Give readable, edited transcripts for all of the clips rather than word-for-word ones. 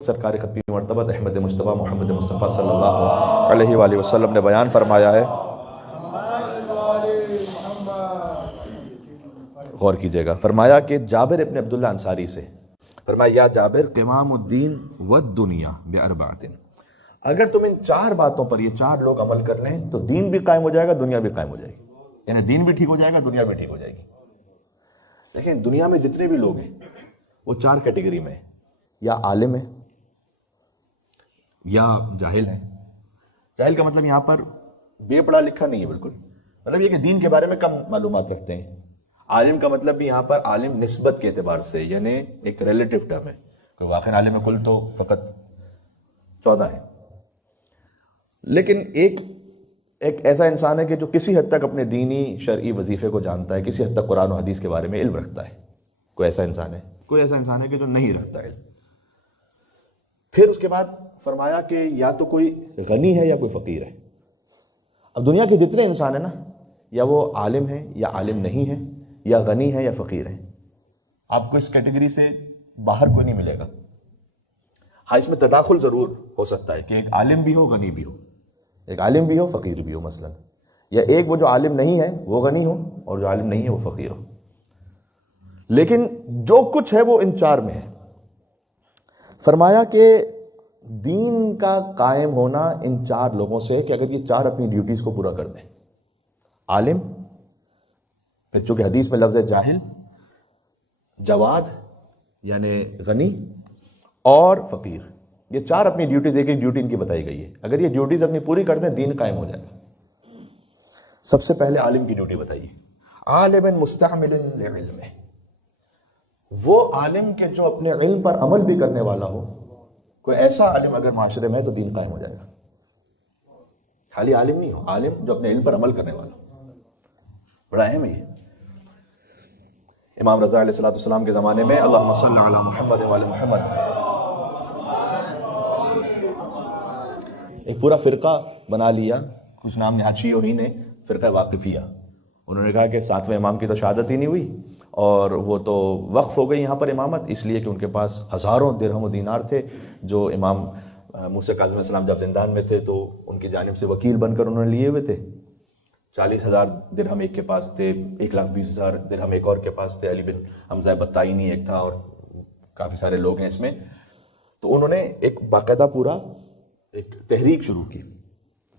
سرکار خطبی مرتبہ احمد مصطفیٰ محمد مصطفیٰ صلی اللہ علیہ وآلہ وسلم نے بیان فرمایا ہے، غور کیجئے گا، فرمایا کہ جابر ابن عبداللہ انصاری سے فرمایا، یا جابر قوام الدین والدنیا باربعۃ، اگر تم ان چار باتوں پر، یہ چار لوگ عمل کر لیں تو دین بھی قائم ہو جائے گا، دنیا بھی قائم ہو جائے گی، یعنی دین بھی ٹھیک ہو جائے گا، دنیا بھی ٹھیک ہو جائے گی۔ لیکن دنیا میں جتنے بھی لوگ ہیں وہ چار کیٹیگری میں ہیں، یا عالم ہے، یا جاہل ہے۔ جاہل کا مطلب یہاں پر بے پڑھا لکھا نہیں ہے، بالکل مطلب یہ کہ دین کے بارے میں کم معلومات رکھتے ہیں۔ عالم کا مطلب بھی یہاں پر عالم نسبت کے اعتبار سے، یعنی ایک ریلیٹیو ٹرم ہے، کوئی واقعی عالم کل تو فقط 14 ہے، لیکن ایک ایسا انسان ہے کہ جو کسی حد تک اپنے دینی شرعی وظیفے کو جانتا ہے، کسی حد تک قرآن و حدیث کے بارے میں علم رکھتا ہے، کوئی ایسا انسان ہے، کوئی ایسا انسان ہے کہ جو نہیں رکھتا علم۔ پھر اس کے بعد فرمایا کہ یا تو کوئی غنی ہے یا کوئی فقیر ہے۔ اب دنیا کے جتنے انسان ہیں نا، یا وہ عالم ہے یا عالم نہیں ہے، یا غنی ہے یا فقیر ہے، آپ کو اس کیٹیگری سے باہر کوئی نہیں ملے گا۔ ہاں، اس میں تداخل ضرور ہو سکتا ہے کہ ایک عالم بھی ہو، غنی بھی ہو، ایک عالم بھی ہو، فقیر بھی ہو مثلا، یا ایک وہ جو عالم نہیں ہے وہ غنی ہو اور جو عالم نہیں ہے وہ فقیر ہو، لیکن جو کچھ ہے وہ ان چار میں ہے۔ فرمایا کہ دین کا قائم ہونا ان چار لوگوں سے، کہ اگر یہ چار اپنی ڈیوٹیز کو پورا کر دیں، عالم، پھر چونکہ حدیث میں لفظ ہے جاہل، جواد یعنی غنی، اور فقیر، یہ چار اپنی ڈیوٹیز، ایک ایک ڈیوٹی ان کی بتائی گئی ہے، اگر یہ ڈیوٹیز اپنی پوری کر دیں دین قائم ہو جائے گا۔ سب سے پہلے عالم کی ڈیوٹی بتائیے، عالم مستعمل لعلمہ، وہ عالم کے جو اپنے علم پر عمل بھی کرنے والا ہو۔ کوئی ایسا عالم اگر معاشرے میں ہے تو دین قائم ہو جائے گا۔ خالی عالم نہیں ہو، عالم جو اپنے علم پر عمل کرنے والا ہو، بڑا اہم ہے یہ۔ امام رضا علیہ السلام کے زمانے میں اللہم صلی علی محمد وعلی محمد، ایک پورا فرقہ بنا لیا، کچھ نام نہاد شیعہ نے، فرقہ واقفیہ۔ انہوں نے کہا کہ 7ویں امام کی تو شہادت ہی نہیں ہوئی، اور وہ تو وقف ہو گئی یہاں پر امامت، اس لیے کہ ان کے پاس ہزاروں درہم و دینار تھے، جو امام موسیٰ کاظم علیہ السلام جب زندان میں تھے تو ان کی جانب سے وکیل بن کر انہوں نے لیے ہوئے تھے۔ 40,000 درہم ایک کے پاس تھے، 1,20,000 درہم ایک اور کے پاس تھے، علی بن حمزہ بطائنی ایک تھا، اور کافی سارے لوگ ہیں اس میں۔ تو انہوں نے ایک باقاعدہ پورا ایک تحریک شروع کی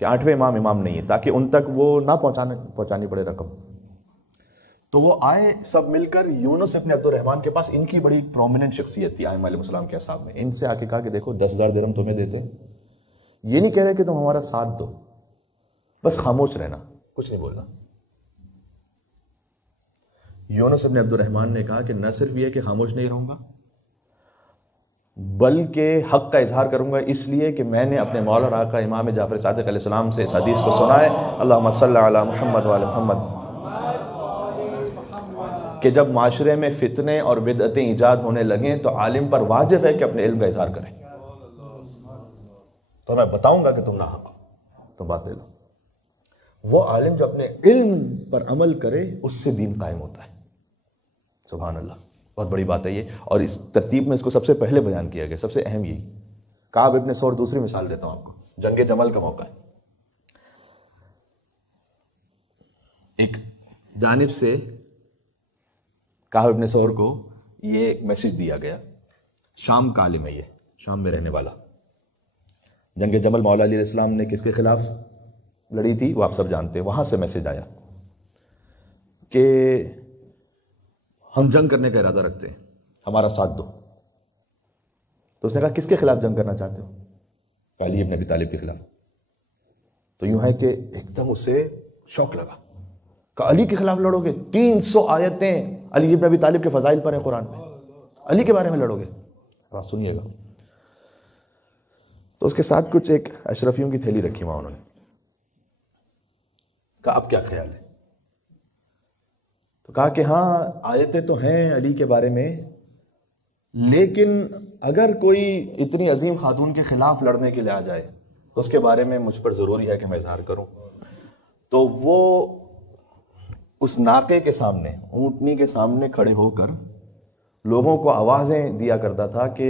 کہ 8ویں امام نہیں ہے، تاکہ ان تک وہ نہ پہنچانی پڑے رقم۔ تو وہ آئے سب مل کر یونس ابن عبد الرحمن کے پاس، ان کی بڑی پرومیننٹ شخصیت تھی ائمہ علیہ السلام کے اصحاب میں، ان سے آ کے کہا کہ دیکھو 10,000 درہم تمہیں دیتے ہیں، یہ نہیں کہہ رہے کہ تم ہمارا ساتھ دو، بس خاموش رہنا، کچھ نہیں بولنا۔ یونس ابن عبد الرحمن نے کہا کہ نہ صرف یہ کہ خاموش نہیں رہوں گا، بلکہ حق کا اظہار کروں گا، اس لیے کہ میں نے اپنے مولا اور آقا امام جعفر صادق علیہ السلام سے اس حدیث کو سنا ہے، اللہم صلی علی محمد وعلی محمد، کہ جب معاشرے میں فتنے اور بدعتیں ایجاد ہونے لگیں تو عالم پر واجب ہے کہ اپنے علم کا اظہار کریں، تو میں بتاؤں گا کہ تم ناحق ہو، تو بات لے لو۔ وہ عالم جو اپنے علم پر عمل کرے اس سے دین قائم ہوتا ہے۔ سبحان اللہ، بہت بڑی بات ہے یہ، اور اس ترتیب میں اس کو سب سے پہلے بیان کیا گیا، سب سے اہم یہی۔ کعب ابن ثور، دوسری مثال دیتا ہوں آپ کو، جنگ جمل کا موقع ہے، ایک جانب سے کعب ابن ثور کو یہ ایک میسج دیا گیا، شام کا عالم ہے یہ، شام میں رہنے والا، جنگ جمل مولا علیہ السلام نے کس کے خلاف لڑی تھی وہ آپ سب جانتے ہیں، وہاں سے میسج آیا کہ ہم جنگ کرنے کا ارادہ رکھتے ہیں، ہمارا ساتھ دو۔ تو اس نے کہا کس کے خلاف جنگ کرنا چاہتے ہو؟ علی ابن ابی طالب کے خلاف۔ تو یوں ہے کہ ایک دم اسے شوق لگا کہ علی کے خلاف لڑو گے؟ 300 آیتیں علی ابن ابی طالب کے فضائل پر ہیں قرآن میں، علی کے بارے میں لڑو گے؟ آپ سنیے گا۔ تو اس کے ساتھ کچھ ایک اشرفیوں کی تھیلی رکھی وہاں، انہوں نے کہا اب کیا خیال ہے؟ تو کہا کہ ہاں آیتیں تو ہیں علی کے بارے میں، لیکن اگر کوئی اتنی عظیم خاتون کے خلاف لڑنے کے لیے آ جائے تو اس کے بارے میں مجھ پر ضروری ہے کہ میں اظہار کروں۔ تو وہ اس ناقے کے سامنے، اونٹنی کے سامنے کھڑے ہو کر لوگوں کو آوازیں دیا کرتا تھا کہ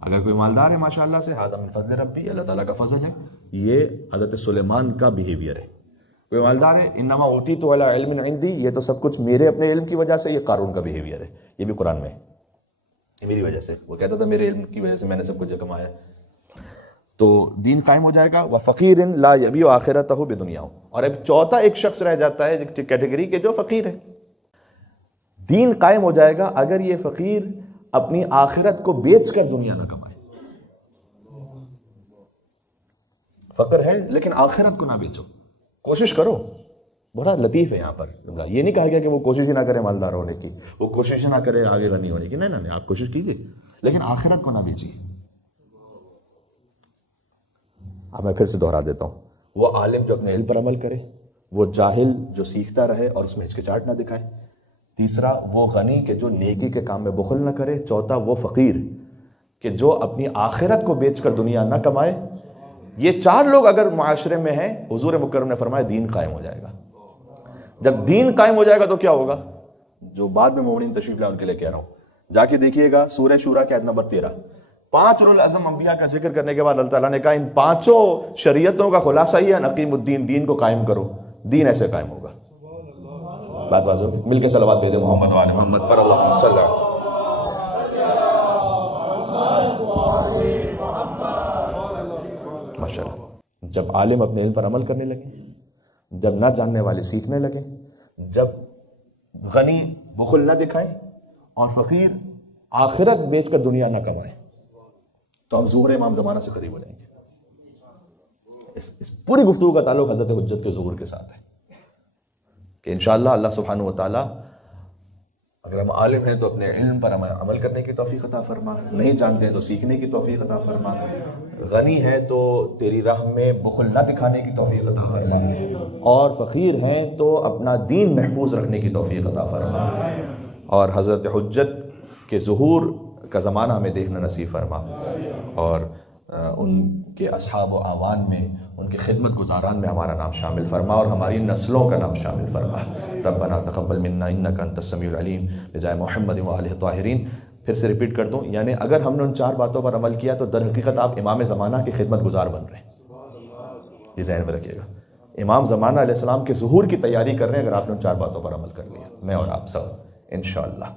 اگر کوئی مالدار ہے ماشاءاللہ سے، ہذا من فضل ربی، اللہ تعالیٰ کا فضل ہے. یہ حضرت سلیمان کا بیہیویئر ہے. کوئی مالدار ہے، انما اوتیت علی علم عندی، یہ تو سب کچھ میرے اپنے علم کی وجہ سے. یہ قارون کا بیہیویئر ہے، یہ بھی قرآن میں ہے. یہ میری وجہ سے، وہ کہتا تھا میرے علم کی وجہ سے میں نے سب کچھ کمایا. تو دین قائم ہو جائے گا. وفقیر لا یبیع آخرتہ بدنیا. اور اب چوتھا ایک شخص رہ جاتا ہے کیٹیگری کے جو فقیر ہے. دین قائم ہو جائے گا اگر یہ فقیر اپنی آخرت کو بیچ کر دنیا نہ کمائے. فقر ہے لیکن آخرت کو نہ بیچو، کوشش کرو. بڑا لطیف ہے یہاں پر. یہ نہیں کہا گیا کہ وہ کوشش ہی نہ کرے مالدار ہونے کی، وہ کوشش ہی نہ کرے آگے غنی ہونے کی. نہیں نہیں، آپ کوشش کیجیے لیکن آخرت کو نہ بیچیے. اب میں پھر سے دہرا دیتا ہوں، وہ عالم جو اپنے علم پر عمل کرے، وہ جاہل جو سیکھتا رہے اور اس میں ہچکچاہٹ نہ دکھائے. تیسرا وہ غنی کہ جو نیکی کے کام میں بخل نہ کرے. چوتھا وہ فقیر کہ جو اپنی آخرت کو بیچ کر دنیا نہ کمائے. یہ چار لوگ اگر معاشرے میں ہیں، حضور مکرم نے فرمایا دین قائم ہو جائے گا. جب دین قائم ہو جائے گا تو کیا ہوگا؟ جو بعد میں مومنین تشریف لائے ان کے لیے کہہ رہا ہوں، جا کے دیکھیے گا سورہ شورا کی آیت نمبر 13. 5 اولو العزم انبیاء کا ذکر کرنے کے بعد اللہ تعالیٰ نے کہا ان 5 شریعتوں کا خلاصہ ہی ہے نقیم الدین، دین کو قائم کرو. دین ایسے قائم ہوگا. بات واضح. مل کے صلوات بھیجے محمد وعلی محمد پر اللہم صلی اللہ. ماشاءاللہ. جب عالم اپنے علم پر عمل کرنے لگے، جب نہ جاننے والے سیکھنے لگے، جب غنی بخل نہ دکھائے اور فقیر آخرت بیچ کر دنیا نہ کمائے، تو اب ظہور امام زمانہ سے قریب ہو جائیں گے. اس پوری گفتگو کا تعلق حضرت حجت کے ظہور کے ساتھ ہے کہ انشاءاللہ اللہ سبحانہ و تعالیٰ اگر ہم عالم ہیں تو اپنے علم پر عمل کرنے کی توفیق عطا فرما، نہیں جانتے ہیں تو سیکھنے کی توفیق عطا فرما، غنی ہے تو تیری راہ میں بخل نہ دکھانے کی توفیق عطا فرما، اور فقیر ہیں تو اپنا دین محفوظ رکھنے کی توفیق عطا فرما، اور حضرت حجت کے ظہور کا زمانہ ہمیں دیکھنا نصیب فرما، اور ان کے اصحاب و اعوان میں، ان کے خدمت گزاران میں ہمارا نام شامل فرما اور ہماری نسلوں کا نام شامل فرما. ربنا تقبل منا انک انت السمیع العلیم بجائے محمد و آلہ الطاہرین. پھر سے ریپیٹ کر دوں، یعنی اگر ہم نے ان 4 باتوں پر عمل کیا تو در حقیقت آپ امام زمانہ کے خدمت گزار بن رہے ہیں. یہ ذہن میں رکھیے گا، امام زمانہ علیہ السلام کے ظہور کی تیاری کر رہے ہیں اگر آپ نے ان 4 باتوں پر عمل کر لیا، میں اور آپ سب انشاءاللہ.